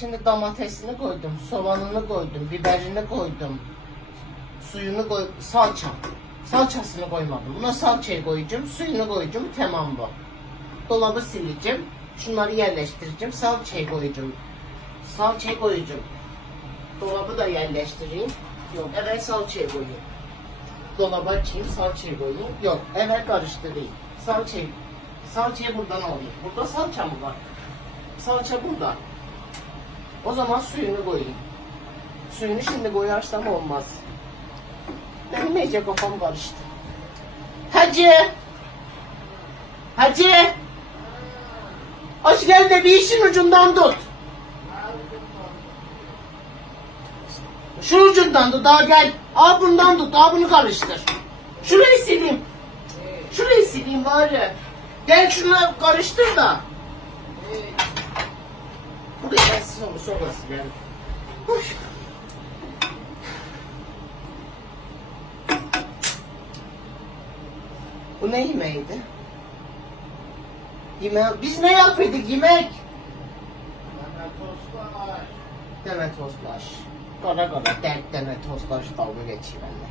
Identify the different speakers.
Speaker 1: Şimdi domatesini koydum, soğanını koydum, biberini koydum. Suyunu koy, salça. Salçasını koymadım. Buna salçayı koyacağım, suyunu koyacağım, tamam bu. Dolabı sileceğim. Şunları yerleştireceğim, salçayı koyacağım. Salçayı koyacağım. Dolabı da yerleştireyim. Yok, evet salçayı koyayım. Dolaba açayım, salçayı koyayım. Yok, evet karıştırayım. Salçayı, salçayı buradan alayım. Burada salça mı var? Salça burada. O zaman suyunu koyayım. Suyunu şimdi koyarsam olmaz. Benim iyice kafam karıştı. Hacı! Hacı! Hoş gel de bir işin ucundan tut. Şu ucundan tut daha gel. Al bundan tut daha bunu karıştır. Şurayı sileyim. Şurayı sileyim bari. Gel şunu karıştır da. Sonra sonra silerim. Uy. Bu ne yemeğiydi? Yemek. Biz ne yapıyorduk yemek? Demet Tozbaş. Kara kara dert Demet Tozbaş dalga geçiyor benimle.